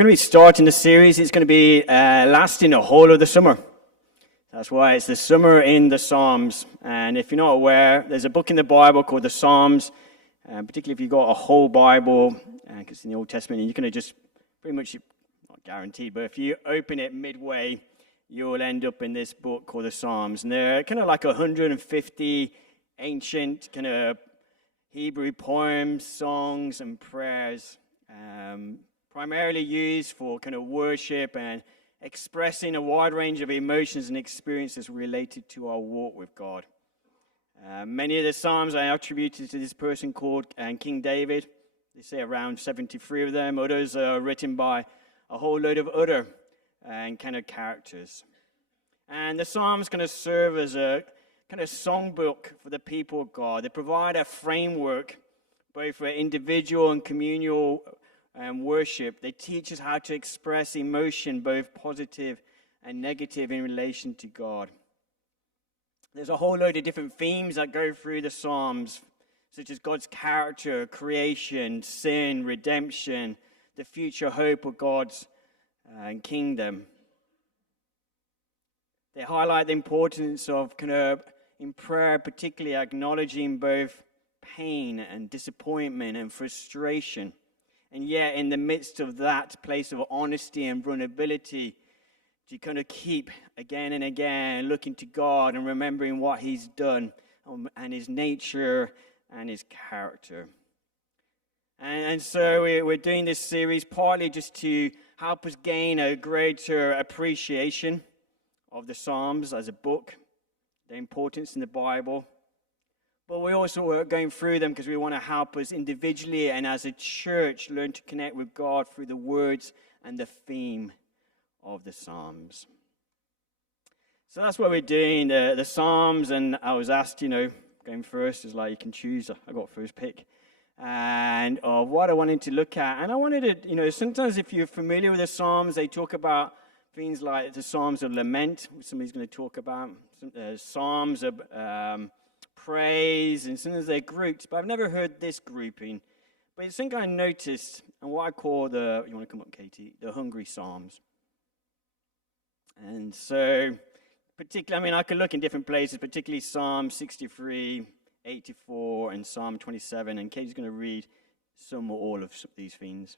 We're going to be starting the series. It's going to be lasting the whole of the summer. That's why it's the summer in the Psalms. And if you're not aware, there's a book in the Bible called the Psalms, particularly if you've got a whole Bible, because in the Old Testament, you're going to just pretty much, not guaranteed, but if you open it midway, you'll end up in this book called the Psalms. And they're kind of like 150 ancient kind of Hebrew poems, songs, and prayers, primarily used for kind of worship and expressing a wide range of emotions and experiences related to our walk with God. Many of the Psalms are attributed to this person called King David. They say around 73 of them. Others are written by a whole load of other kind of characters. And the Psalms kind of serve as a kind of songbook for the people of God. They provide a framework both for individual and communal worship. They teach us how to express emotion, both positive and negative, in relation to God. There's a whole load of different themes that go through the Psalms, such as God's character, creation, sin, redemption, the future hope of God's kingdom. They highlight the importance of kind of, in prayer, particularly acknowledging both pain and disappointment and frustration. And yet, in the midst of that place of honesty and vulnerability, to kind of keep again and again looking to God and remembering what He's done and His nature and His character. And so we're doing this series partly just to help us gain a greater appreciation of the Psalms as a book, their importance in the Bible. But we also are going through them because we want to help us individually and as a church learn to connect with God through the words and the theme of the Psalms. So that's what we're doing, the Psalms. And I was asked, going first is like you can choose. I got first pick. And what I wanted to look at. And I wanted to, sometimes if you're familiar with the Psalms, they talk about things like the Psalms of Lament, which somebody's going to talk about. Psalms of praise, and sometimes they're grouped, but I've never heard this grouping. But it's something I noticed, and what I call you want to come up, Katie, the hungry Psalms. And so, particularly, I could look in different places, particularly Psalm 63, 84, and Psalm 27, and Katie's going to read some or all of these things.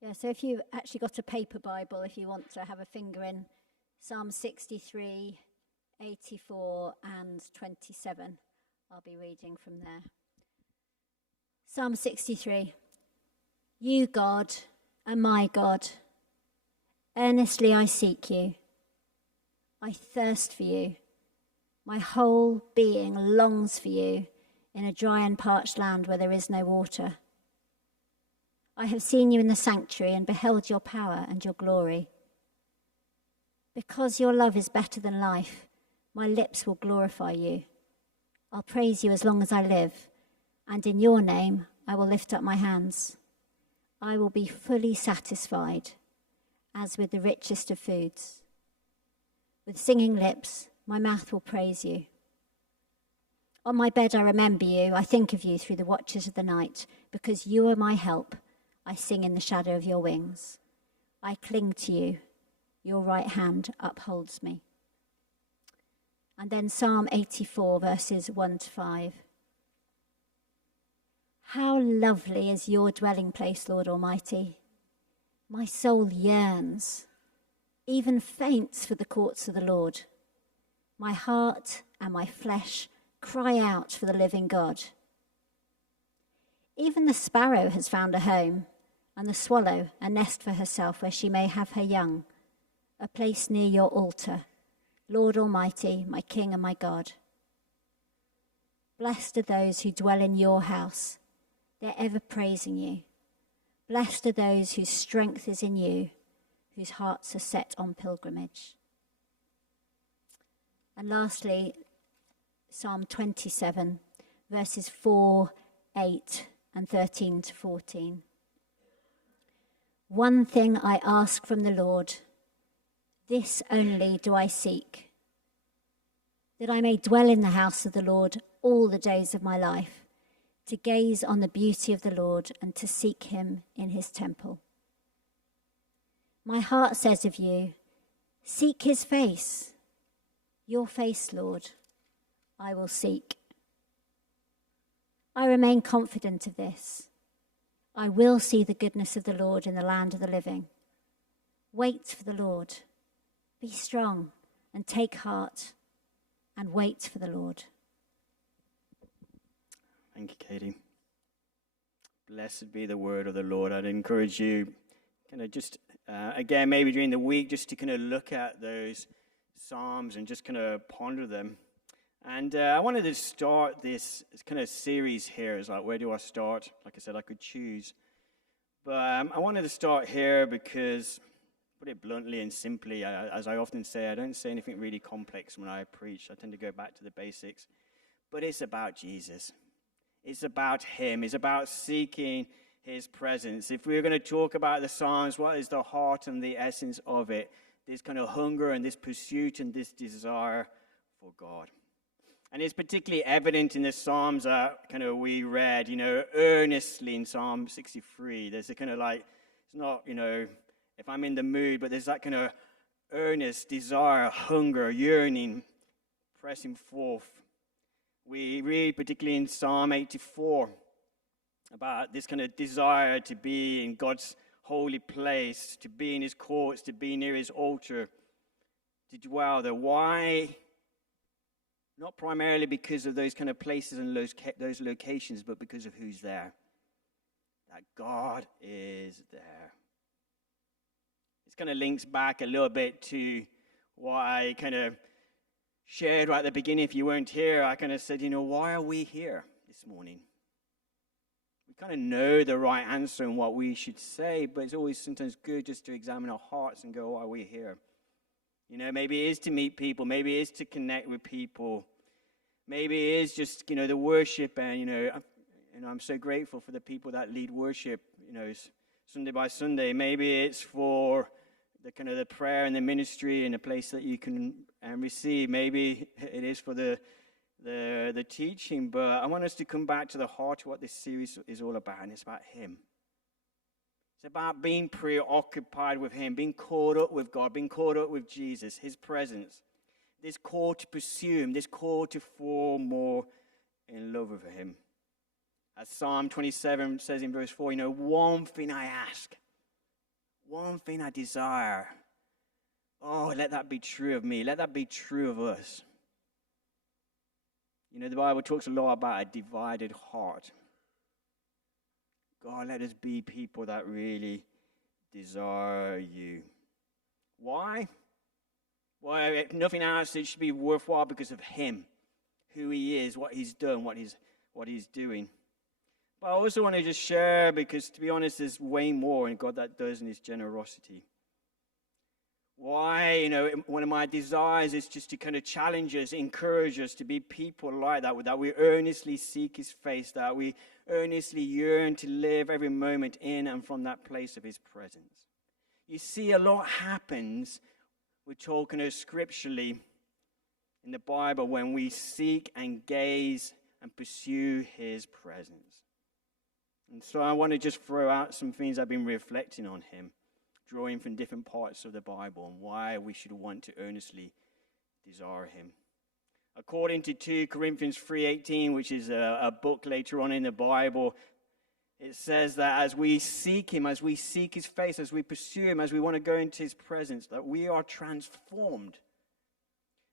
Yeah, so if you've actually got a paper Bible, if you want to have a finger in Psalm 63, 84 and 27. I'll be reading from there. Psalm 63. You, God, are my God. Earnestly I seek you. I thirst for you. My whole being longs for you in a dry and parched land where there is no water. I have seen you in the sanctuary and beheld your power and your glory. Because your love is better than life, my lips will glorify you. I'll praise you as long as I live, and in your name I will lift up my hands. I will be fully satisfied, as with the richest of foods. With singing lips, my mouth will praise you. On my bed I remember you, I think of you through the watches of the night. Because you are my help, I sing in the shadow of your wings. I cling to you, your right hand upholds me. And then Psalm 84, verses 1 to 5. How lovely is your dwelling place, Lord Almighty. My soul yearns, even faints for the courts of the Lord. My heart and my flesh cry out for the living God. Even the sparrow has found a home, and the swallow a nest for herself where she may have her young, a place near your altar, Lord Almighty, my King and my God. Blessed are those who dwell in your house. They're ever praising you. Blessed are those whose strength is in you, whose hearts are set on pilgrimage. And lastly, Psalm 27, verses 4, 8, and 13 to 14. One thing I ask from the Lord, this only do I seek, that I may dwell in the house of the Lord all the days of my life, to gaze on the beauty of the Lord and to seek him in his temple. My heart says of you, seek his face. Your face, Lord, I will seek. I remain confident of this. I will see the goodness of the Lord in the land of the living. Wait for the Lord. Be strong and take heart and wait for the Lord. Thank you, Katie. Blessed be the word of the Lord. I'd encourage you kind of just, again, maybe during the week, just to kind of look at those Psalms and just kind of ponder them. And I wanted to start this kind of series here. It's like, where do I start? Like I said, I could choose. But I wanted to start here because, put it bluntly and simply, as I often say, I don't say anything really complex when I preach. I tend to go back to the basics. But it's about Jesus. It's about him. It's about seeking his presence. If we're going to talk about the Psalms, what is the heart and the essence of it? This kind of hunger and this pursuit and this desire for God. And it's particularly evident in the Psalms that kind of we read, earnestly in Psalm 63. There's a kind of like, it's not, if I'm in the mood, but there's that kind of earnest desire, hunger, yearning, pressing forth. We read particularly in Psalm 84 about this kind of desire to be in God's holy place, to be in his courts, to be near his altar, to dwell there. Why? Not primarily because of those kind of places and those locations, but because of who's there. That God is there. This kind of links back a little bit to what I kind of shared right at the beginning. If you weren't here, I kind of said, why are we here this morning? We kind of know the right answer and what we should say, but it's always sometimes good just to examine our hearts and go, why are we here? Maybe it is to meet people. Maybe it is to connect with people. Maybe it is just, the worship. And, I'm so grateful for the people that lead worship, Sunday by Sunday. Maybe it's for the kind of the prayer and the ministry and a place that you can receive. Maybe it is for the teaching. But I want us to come back to the heart of what this series is all about, and it's about him. It's about being preoccupied with him, being caught up with God, being caught up with Jesus, his presence. This call to pursue him, this call to fall more in love with him. As Psalm 27 says in verse 4, one thing I ask, one thing I desire. Oh, let that be true of me. Let that be true of us. The Bible talks a lot about a divided heart. God, let us be people that really desire you. Why? Well, if nothing else, it should be worthwhile because of him, who he is, what he's done, what he's doing. But I also want to just share, because to be honest, there's way more in God that does in his generosity. Why? One of my desires is just to kind of challenge us, encourage us to be people like that we earnestly seek his face, that we earnestly yearn to live every moment in and from that place of his presence. You see, a lot happens, we're talking scripturally in the Bible, when we seek and gaze and pursue his presence. And so I want to just throw out some things I've been reflecting on him, drawing from different parts of the Bible and why we should want to earnestly desire him. According to 2 Corinthians 3:18, which is a book later on in the Bible, it says that as we seek him, as we seek his face, as we pursue him, as we want to go into his presence, that we are transformed.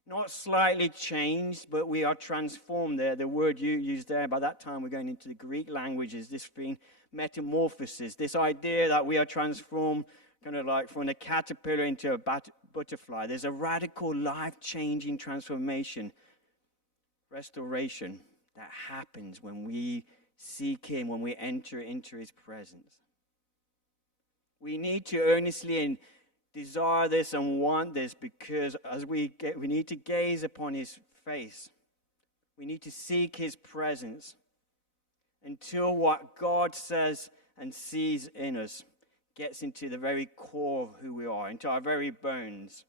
Not slightly changed, but we are transformed there. The word you used there, by that time we're going into the Greek languages, this thing, metamorphosis, this idea that we are transformed kind of like from a caterpillar into a butterfly. There's a radical, life-changing transformation, restoration that happens when we seek him, when we enter into his presence. We need to earnestly and desire this and want this, because as we need to gaze upon his face. We need to seek his presence until what God says and sees in us gets into the very core of who we are, into our very bones.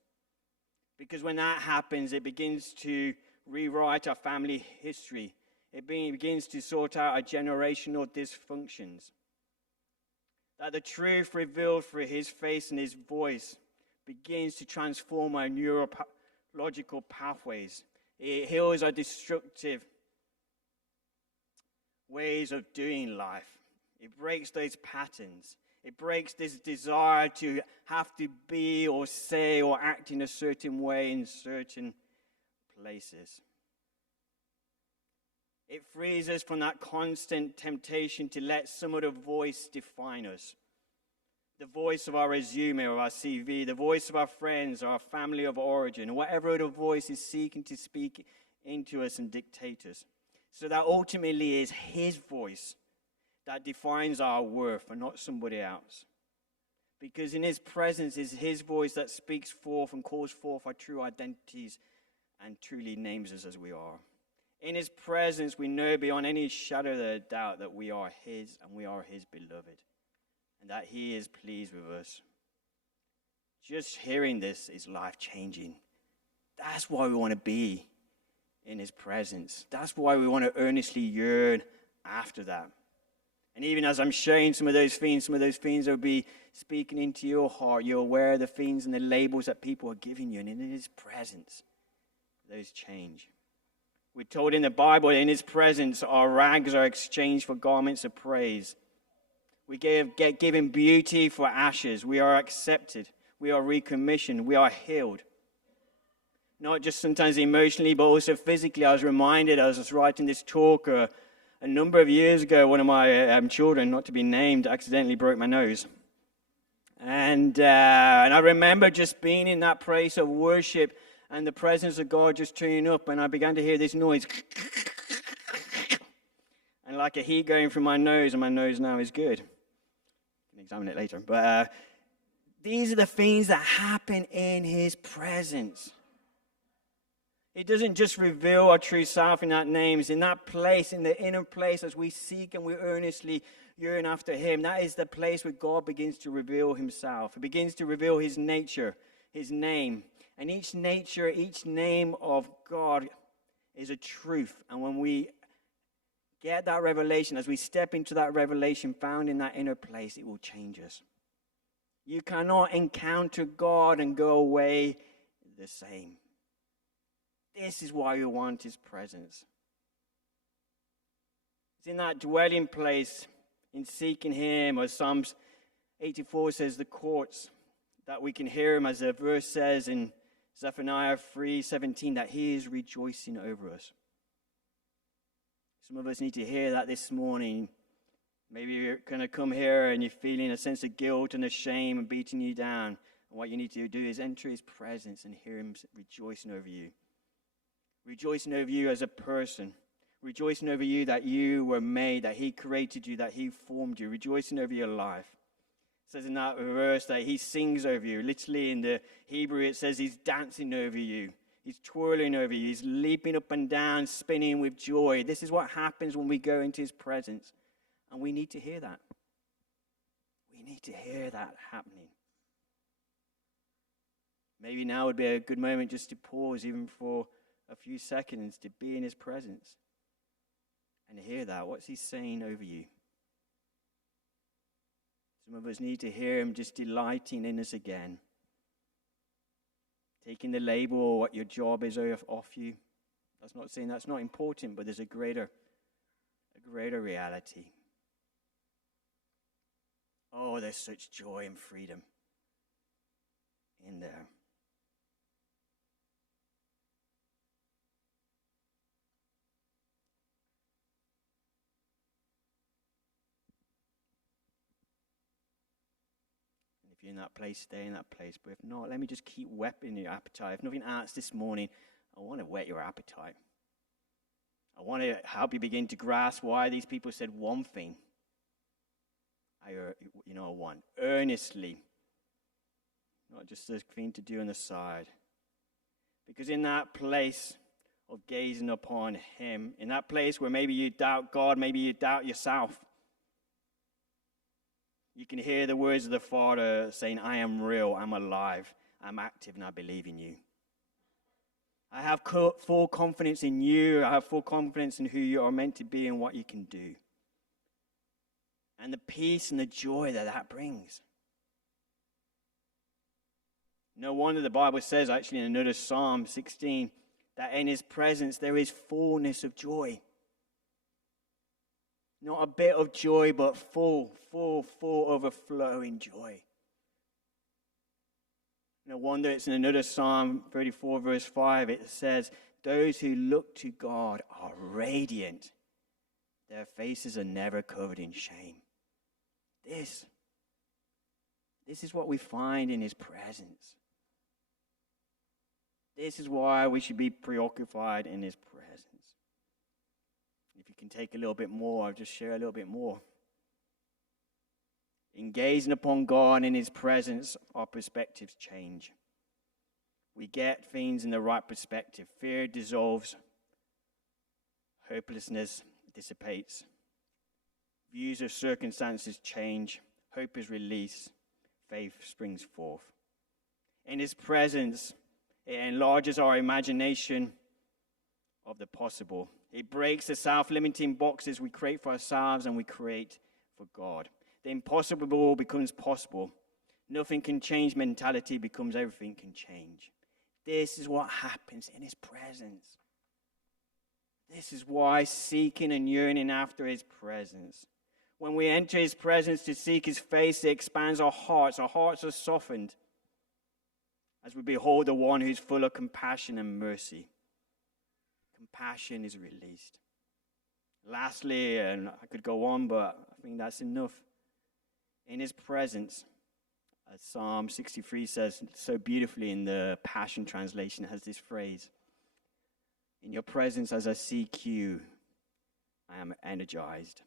Because when that happens, it begins to rewrite our family history. It begins to sort out our generational dysfunctions. That the truth revealed through his face and his voice begins to transform our neurological pathways. It heals our destructive ways of doing life. It breaks those patterns. It breaks this desire to have to be or say or act in a certain way in certain places. It frees us from that constant temptation to let some other voice define us. The voice of our resume or our CV, the voice of our friends or our family of origin, or whatever other voice is seeking to speak into us and dictate us. So that ultimately is his voice that defines our worth and not somebody else. Because in his presence is his voice that speaks forth and calls forth our true identities and truly names us as we are. In his presence, we know beyond any shadow of a doubt that we are his and we are his beloved, and that he is pleased with us. Just hearing this is life-changing. That's why we want to be in his presence. That's why we want to earnestly yearn after that. And even as I'm sharing some of those things will be speaking into your heart. You're aware of the things and the labels that people are giving you, and in his presence, those change. We're told in the Bible, in his presence, our rags are exchanged for garments of praise. We get given beauty for ashes. We are accepted. We are recommissioned. We are healed. Not just sometimes emotionally, but also physically. I was reminded, as I was writing this talk a number of years ago, one of my children, not to be named, accidentally broke my nose. And I remember just being in that place of worship and the presence of God just turning up, and I began to hear this noise. And like a heat going through my nose, and my nose now is good. I can examine it later. But these are the things that happen in his presence. It doesn't just reveal our true self in that name. It's in that place, in the inner place, as we seek and we earnestly yearn after him. That is the place where God begins to reveal himself. He begins to reveal his nature, his name. And each nature, each name of God is a truth. And when we get that revelation, as we step into that revelation found in that inner place, it will change us. You cannot encounter God and go away the same. This is why we want his presence. It's in that dwelling place, in seeking him, as Psalms 84 says, the courts, that we can hear him, as the verse says in Zephaniah 3:17, that he is rejoicing over us. Some of us need to hear that this morning. Maybe you're going to come here and you're feeling a sense of guilt and a shame and beating you down. And what you need to do is enter his presence and hear him rejoicing over you. Rejoicing over you as a person. Rejoicing over you that you were made, that he created you, that he formed you. Rejoicing over your life. It says in that verse that he sings over you. Literally in the Hebrew it says he's dancing over you. He's twirling over you. He's leaping up and down, spinning with joy. This is what happens when we go into his presence. And we need to hear that. We need to hear that happening. Maybe now would be a good moment just to pause, even for a few seconds, to be in his presence and hear that. What's he saying over you? Some of us need to hear him just delighting in us again. Taking the label or what your job is off you. That's not saying that's not important, but there's a greater reality. Oh, there's such joy and freedom in there. If you're in that place, stay in that place. But if not, let me just keep whetting your appetite. If nothing else this morning, I want to whet your appetite. I want to help you begin to grasp why these people said one thing. One. Earnestly. Not just a thing to do on the side. Because in that place of gazing upon him, in that place where maybe you doubt God, maybe you doubt yourself, you can hear the words of the Father saying, I am real, I'm alive, I'm active, and I believe in you. I have full confidence in you. I have full confidence in who you are meant to be and what you can do. and the peace and the joy that that brings. No wonder the Bible says, actually in another Psalm 16, that in his presence there is fullness of joy. Not a bit of joy, but full, overflowing joy. No wonder it's in another Psalm 34, verse 5, it says, those who look to God are radiant. Their faces are never covered in shame. This is what we find in his presence. This is why we should be preoccupied in his presence. If you can take a little bit more, I'll just share a little bit more. In gazing upon God in his presence, our perspectives change. We get things in the right perspective. Fear dissolves. Hopelessness dissipates. Views of circumstances change. Hope is released. Faith springs forth. In his presence, it enlarges our imagination of the possible. It breaks the self-limiting boxes we create for ourselves and we create for God. The impossible becomes possible. Nothing can change mentality becomes everything can change. This is what happens in his presence. This is why seeking and yearning after his presence. When we enter his presence to seek his face, it expands our hearts. Our hearts are softened as we behold the one who's full of compassion and mercy. Compassion is released. Lastly, and I could go on, but I think that's enough. In his presence, as Psalm 63 says so beautifully in the Passion Translation, it has this phrase, in your presence as I seek you, I am energized.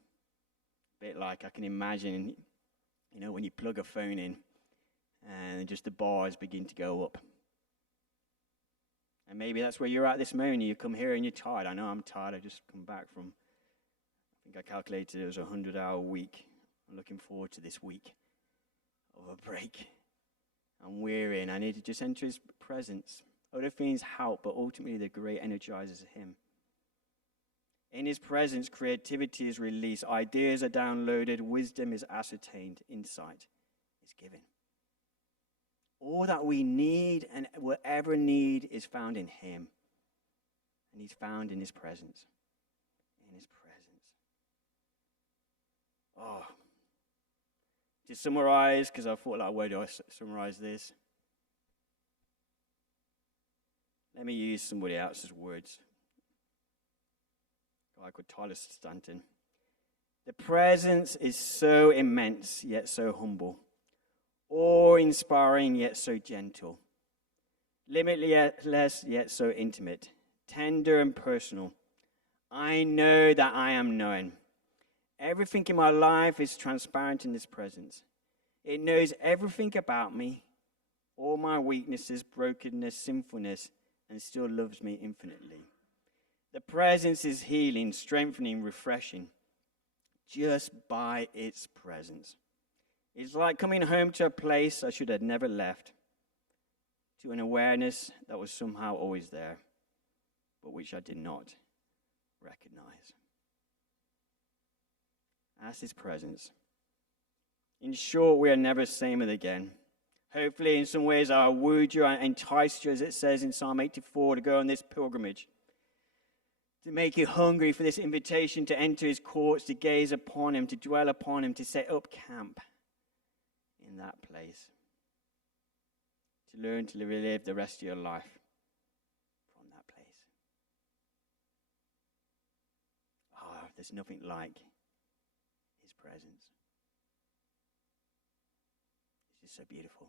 A bit like I can imagine, when you plug a phone in and just the bars begin to go up. And maybe that's where you're at this moment. You come here and you're tired. I know I'm tired. I just come back from, I think I calculated it was a 100-hour week. I'm looking forward to this week of a break. I'm weary and I need to just enter his presence. Other things help, but ultimately the great energizes him. In his presence, creativity is released, ideas are downloaded, wisdom is ascertained, insight is given. All that we need and will ever need is found in him. And he's found in his presence. In his presence. Oh. To summarize, because I thought, where do I summarize this? Let me use somebody else's words. A guy called Tyler Stanton. The presence is so immense, yet so humble. Awe-inspiring, yet so gentle. Limitless, yet so intimate. Tender and personal. I know that I am known. Everything in my life is transparent in this presence. It knows everything about me, all my weaknesses, brokenness, sinfulness, and still loves me infinitely. The presence is healing, strengthening, refreshing, just by its presence. It's like coming home to a place I should have never left, to an awareness that was somehow always there, but which I did not recognize. That's his presence. In short, we are never the same again. Hopefully, in some ways, I wooed you and enticed you, as it says in Psalm 84, to go on this pilgrimage, to make you hungry for this invitation to enter his courts, to gaze upon him, to dwell upon him, to set up camp in that place, to learn to live the rest of your life from that place. Oh, there's nothing like his presence. It's just so beautiful.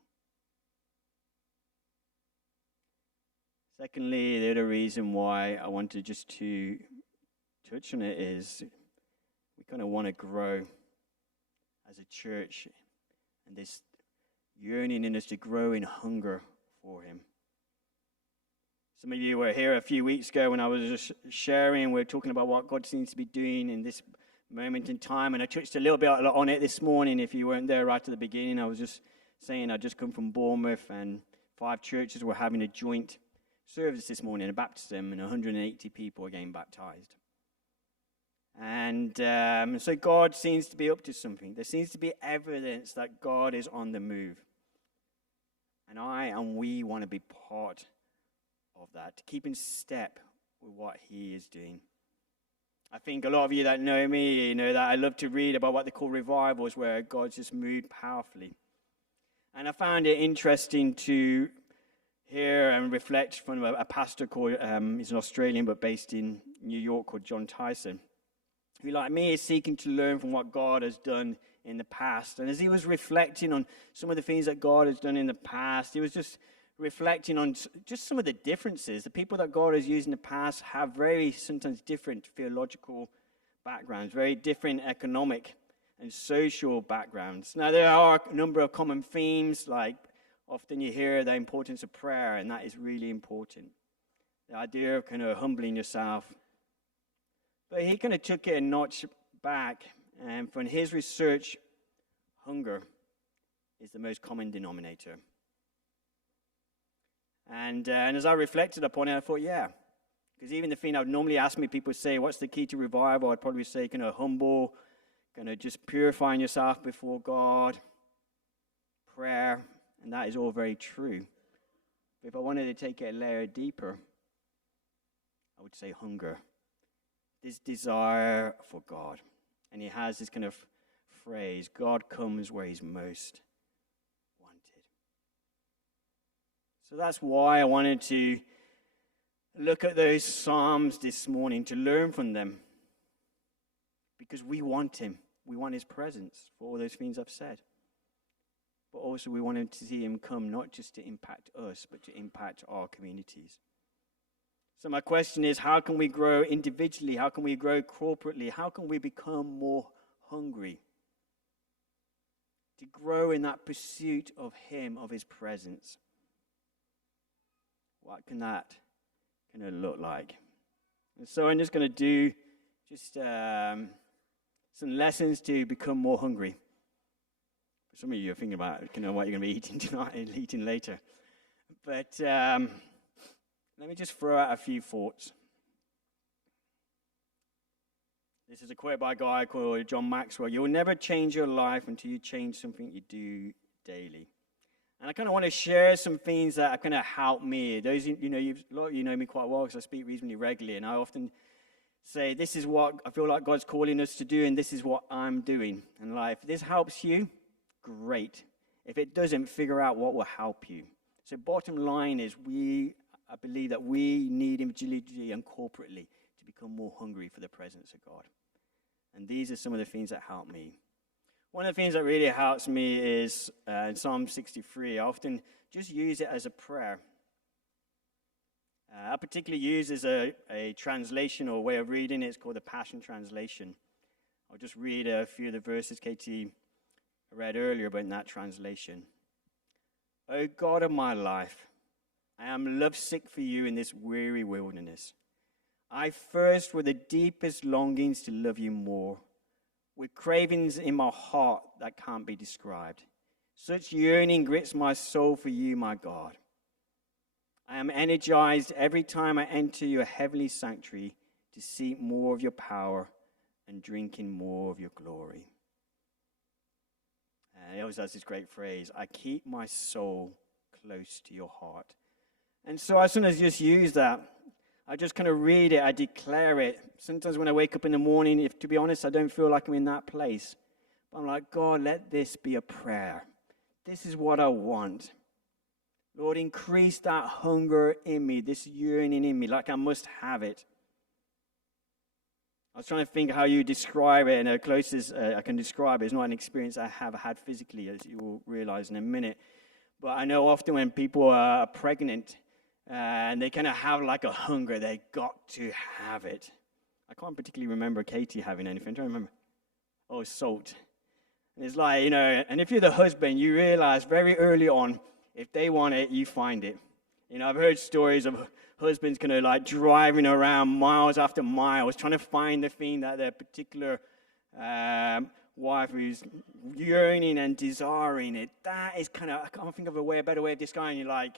Secondly, the other reason why I wanted just to touch on it is we kind of want to grow as a church, and this yearning in us to grow in hunger for him. Some of you were here a few weeks ago when I was just sharing, we were talking about what God seems to be doing in this moment in time, and I touched a little bit on it this morning. If you weren't there right at the beginning, I was just saying I'd just come from Bournemouth, and 5 churches were having a joint service this morning, a baptism, and 180 people were getting baptized. And so God seems to be up to something. There seems to be evidence that God is on the move. And we want to be part of that, to keep in step with what he is doing. I think a lot of you that know me, you know that I love to read about what they call revivals, where God's just moved powerfully. And I found it interesting to hear and reflect from a pastor called, he's an Australian but based in New York, called John Tyson, who, like me, is seeking to learn from what God has done in the past. And as he was reflecting on some of the things that God has done in the past, he was just reflecting on just some of the differences. The people that God has used in the past have very sometimes different theological backgrounds, very different economic and social backgrounds. Now, there are a number of common themes, like often you hear the importance of prayer, and that is really important. The idea of kind of humbling yourself. But he kind of took it a notch back, and from his research, hunger is the most common denominator. And as I reflected upon it, I thought, yeah, because even the thing I would normally ask me, people say, what's the key to revival? I'd probably say kind of humble, kind of just purifying yourself before God, prayer, and that is all very true. But if I wanted to take it a layer deeper, I would say hunger. This desire for God. And he has this kind of phrase, God comes where he's most wanted. So that's why I wanted to look at those Psalms this morning, to learn from them. Because we want him. We want his presence for all those things I've said. But also we want to see him come not just to impact us, but to impact our communities. So my question is, how can we grow individually? How can we grow corporately? How can we become more hungry to grow in that pursuit of him, of his presence? What can that kind of look like? And so I'm just going to do some lessons to become more hungry. For some of you are thinking about what you're going to be eating tonight and eating later. But let me just throw out a few thoughts. This is a quote by a guy called John Maxwell. You will never change your life until you change something you do daily. And I kind of want to share some things that are going to help me. Those, a lot of you know me quite well because I speak reasonably regularly. And I often say, this is what I feel like God's calling us to do, and this is what I'm doing in life. If this helps you, great. If it doesn't, figure out what will help you. So bottom line is I believe that we need individually and corporately to become more hungry for the presence of God. And these are some of the things that help me. One of the things that really helps me is in Psalm 63. I often just use it as a prayer. I particularly use as a translation or way of reading it. It's called the Passion Translation. I'll just read a few of the verses Katie read earlier about in that translation. O God of my life, I am lovesick for you in this weary wilderness. I thirst with the deepest longings to love you more, with cravings in my heart that can't be described. Such yearning grits my soul for you, my God. I am energized every time I enter your heavenly sanctuary to seek more of your power and drink in more of your glory. He always has this great phrase, I keep my soul close to your heart. And so I sometimes just use that. I just kind of read it, I declare it. Sometimes when I wake up in the morning, if to be honest, I don't feel like I'm in that place. But I'm like, God, let this be a prayer. This is what I want. Lord, increase that hunger in me, this yearning in me, like I must have it. I was trying to think how you describe it, and the closest I can describe it is not an experience I have had physically, as you will realize in a minute. But I know often when people are pregnant, and they kind of have like a hunger, they got to have it. I can't particularly remember Katie having anything. I don't remember. Oh, salt. And it's like, and if you're the husband, you realize very early on, if they want it, you find it. I've heard stories of husbands kind of like driving around miles after miles, trying to find the thing that their particular wife is yearning and desiring it. That is kind of, I can't think of a better way of describing it. Like,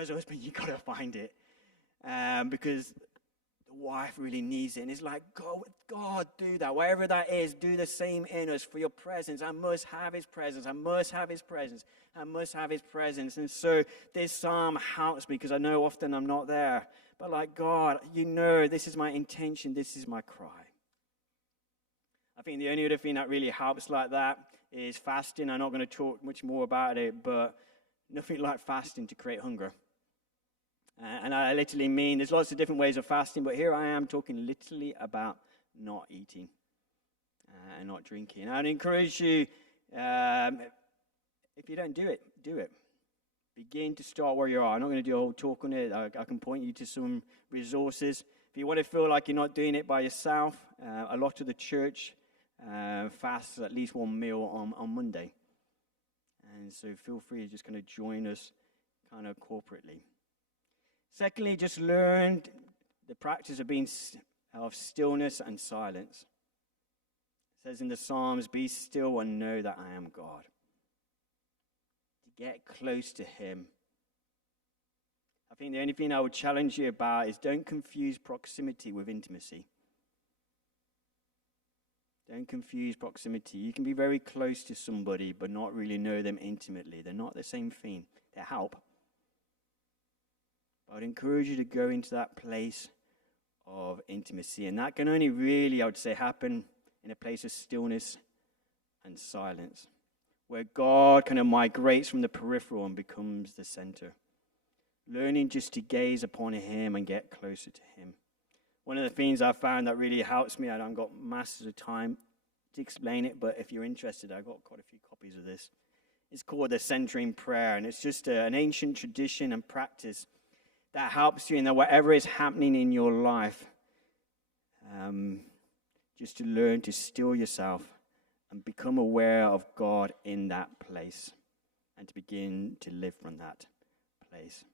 as a husband, you got to find it. Because the wife really needs it. And it's like, God, do that. Whatever that is, do the same in us for your presence. I must have his presence. I must have his presence. I must have his presence. And so this psalm helps me because I know often I'm not there. But like, God, you know, this is my intention. This is my cry. I think the only other thing that really helps like that is fasting. I'm not going to talk much more about it, but nothing like fasting to create hunger. And I literally mean there's lots of different ways of fasting, but here I am talking literally about not eating and not drinking. I'd encourage you, if you don't do it, do it. Begin to start where you are. I'm not going to do a whole talk on it. I can point you to some resources. If you want to feel like you're not doing it by yourself, a lot of the church fasts at least one meal on Monday. And so feel free to just kind of join us kind of corporately. Secondly, just learn the practice of stillness and silence. It says in the Psalms, be still and know that I am God. To get close to him. I think the only thing I would challenge you about is don't confuse proximity with intimacy. Don't confuse proximity. You can be very close to somebody but not really know them intimately. They're not the same thing. They help. I would encourage you to go into that place of intimacy. And that can only really, I would say, happen in a place of stillness and silence, where God kind of migrates from the peripheral and becomes the center. Learning just to gaze upon him and get closer to him. One of the things I found that really helps me, I haven't got masses of time to explain it, but if you're interested, I've got quite a few copies of this. It's called the centering prayer, and it's just an ancient tradition and practice that helps you in that whatever is happening in your life, just to learn to still yourself and become aware of God in that place and to begin to live from that place.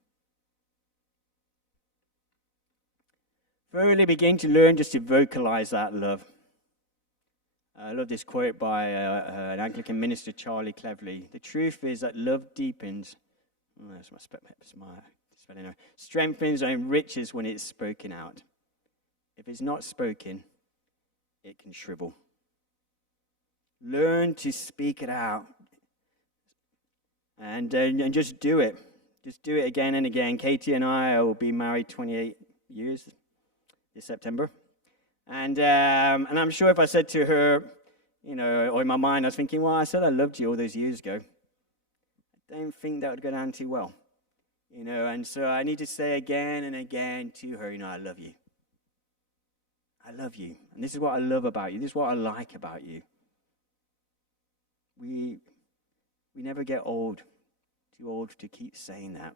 Thirdly, begin to learn just to vocalize that love. I love this quote by an Anglican minister, Charlie Cleverly. The truth is that love deepens. That's my spelling. Strengthens and enriches when it's spoken out. If it's not spoken, it can shrivel. Learn to speak it out. And just do it. Just do it again and again. Katie and I will be married 28 years this September. And I'm sure if I said to her, or in my mind, I was thinking, well, I said I loved you all those years ago. I don't think that would go down too well. And so I need to say again and again to her, I love you. I love you. And this is what I love about you. This is what I like about you. We never get old, too old to keep saying that.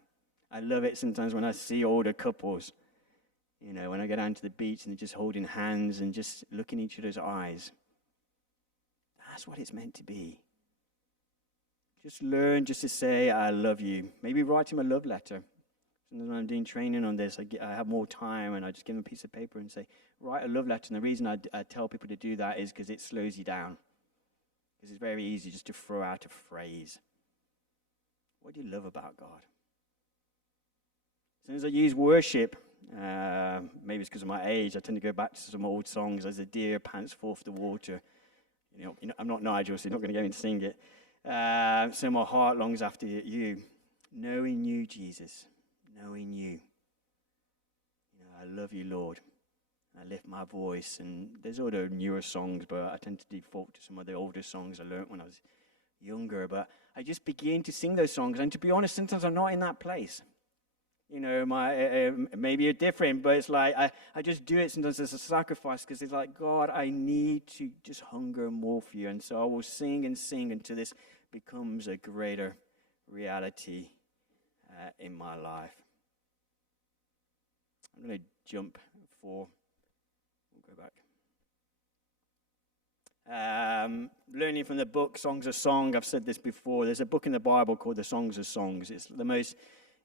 I love it sometimes when I see older couples, when I go down to the beach and they're just holding hands and just looking each other's eyes. That's what it's meant to be. Just learn just to say, I love you. Maybe write him a love letter. Sometimes when I'm doing training on this, I have more time and I just give them a piece of paper and say, write a love letter. And the reason I tell people to do that is because it slows you down. Because it's very easy just to throw out a phrase. What do you love about God? As soon as I use worship, maybe it's because of my age, I tend to go back to some old songs, as a deer pants forth the water. I'm not Nigel, so you're not going to get me to sing it. So my heart longs after you. Knowing you, Jesus. Knowing you. I love you, Lord. I lift my voice. And there's other newer songs, but I tend to default to some of the older songs I learned when I was younger. But I just begin to sing those songs. And to be honest, sometimes I'm not in that place. Maybe you're different, but it's like I just do it sometimes as a sacrifice because it's like, God, I need to just hunger more for you. And so I will sing and sing until this becomes a greater reality in my life. I'm going to jump we'll go back. Learning from the book Songs of Song. I've said this before. There's a book in the Bible called the Songs of Songs. It's the most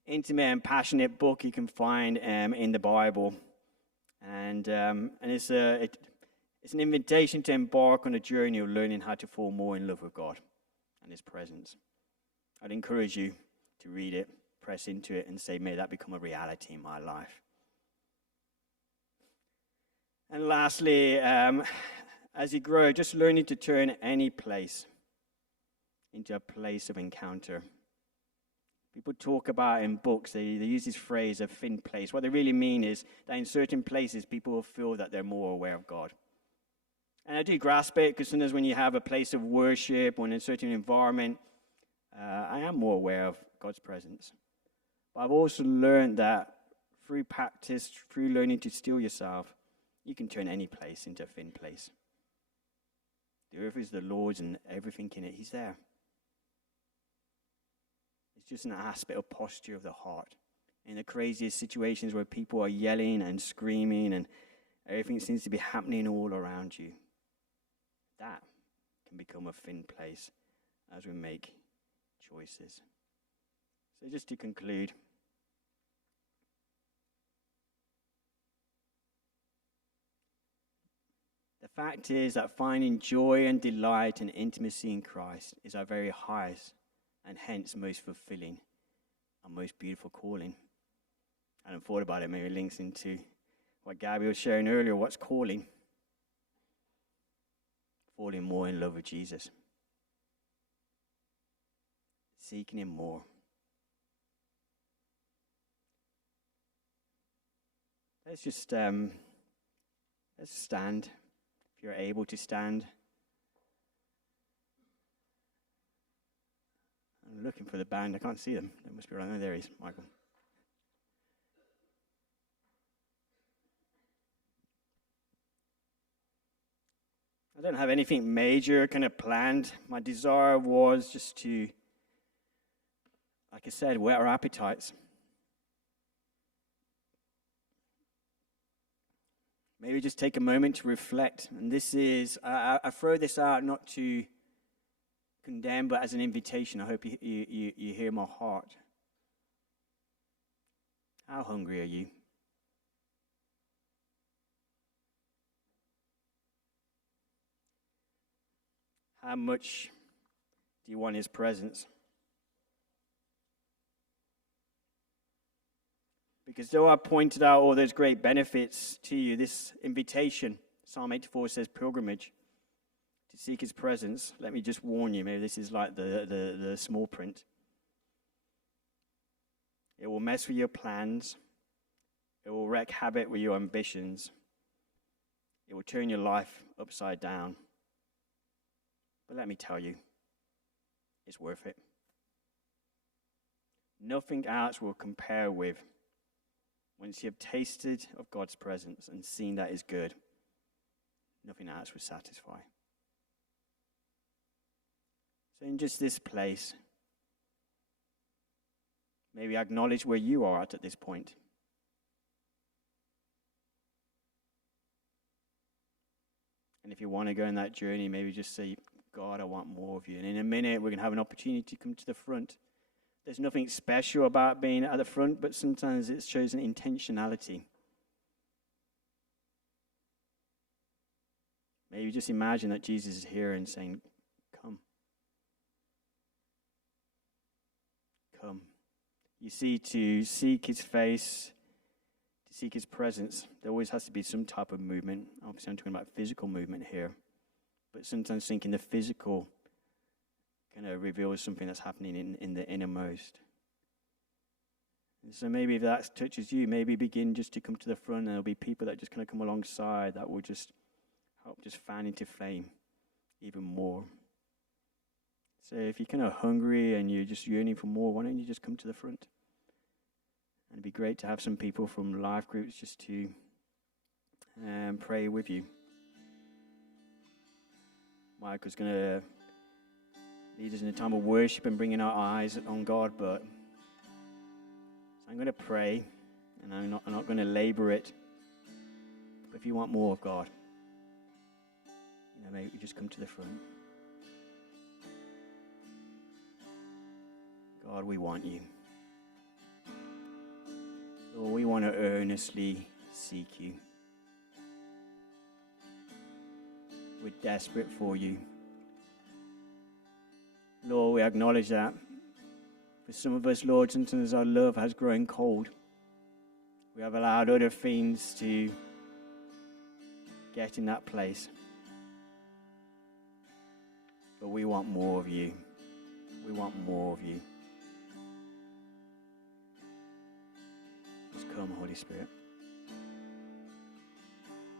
intimate and passionate book you can find in the Bible, and it's an invitation to embark on a journey of learning how to fall more in love with God and His presence. I'd encourage you to read it, press into it, and say, may that become a reality in my life. And lastly, as you grow, just learning to turn any place into a place of encounter. People talk about in books, they use this phrase, a thin place. What they really mean is that in certain places, people will feel that they're more aware of God. And I do grasp it, because sometimes when you have a place of worship or in a certain environment, I am more aware of God's presence. But I've also learned that through practice, through learning to still yourself, you can turn any place into a thin place. The earth is the Lord's and everything in it, He's there. It's just an aspect of posture of the heart. In the craziest situations where people are yelling and screaming and everything seems to be happening all around you, that can become a thin place as we make choices. So just to conclude, the fact is that finding joy and delight and intimacy in Christ is our very highest and hence most fulfilling and most beautiful calling. I hadn't thought about it, maybe it links into what Gabby was sharing earlier, what's calling? Falling more in love with Jesus. Seeking Him more. Let's just let's stand, if you're able to stand. I'm looking for the band. I can't see them. They must be right there. There he is, Michael. I don't have anything major kind of planned. My desire was just to, like I said, whet our appetites. Maybe just take a moment to reflect. And this is, I throw this out not to condemn, but as an invitation. I hope you hear my heart. How hungry are you? How much do you want His presence? Because though I pointed out all those great benefits to you, this invitation, Psalm 84 says pilgrimage, to seek His presence, let me just warn you, maybe this is like the small print. It will mess with your plans. It will wreak havoc with your ambitions. It will turn your life upside down. But let me tell you, it's worth it. Nothing else will compare with once you have tasted of God's presence and seen that is good. Nothing else will satisfy. So in just this place, maybe acknowledge where you are at this point. And if you want to go on that journey, maybe just say, God, I want more of you. And in a minute, we're going to have an opportunity to come to the front. There's nothing special about being at the front, but sometimes it shows an intentionality. Maybe just imagine that Jesus is here and saying, come. Come. You see, to seek His face, to seek His presence, there always has to be some type of movement. Obviously, I'm talking about physical movement here. But sometimes thinking the physical kind of reveals something that's happening in the innermost. And so maybe if that touches you, maybe begin just to come to the front, and there'll be people that just kind of come alongside that will just help just fan into flame even more. So if you're kind of hungry and you're just yearning for more, why don't you just come to the front? And it'd be great to have some people from life groups just to pray with you. Michael's going to lead us in a time of worship and bringing our eyes on God, but so I'm going to pray, and I'm not going to labor it. But if you want more of God, maybe you just come to the front. God, we want you. Lord, we want to earnestly seek you. We're desperate for you. Lord, we acknowledge that. For some of us, Lord, sometimes our love has grown cold. We have allowed other things to get in that place. But we want more of you. We want more of you. Just come, Holy Spirit.